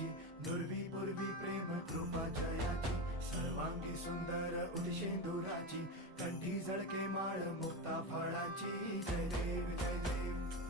जयाची, दुर्वी पूर्वी प्रेम कृपा जयाची, सर्वांगी सुंदर उदिशेंदुराची, कंठी झळके माळ मुक्ता फळाची. जय देव जय देव.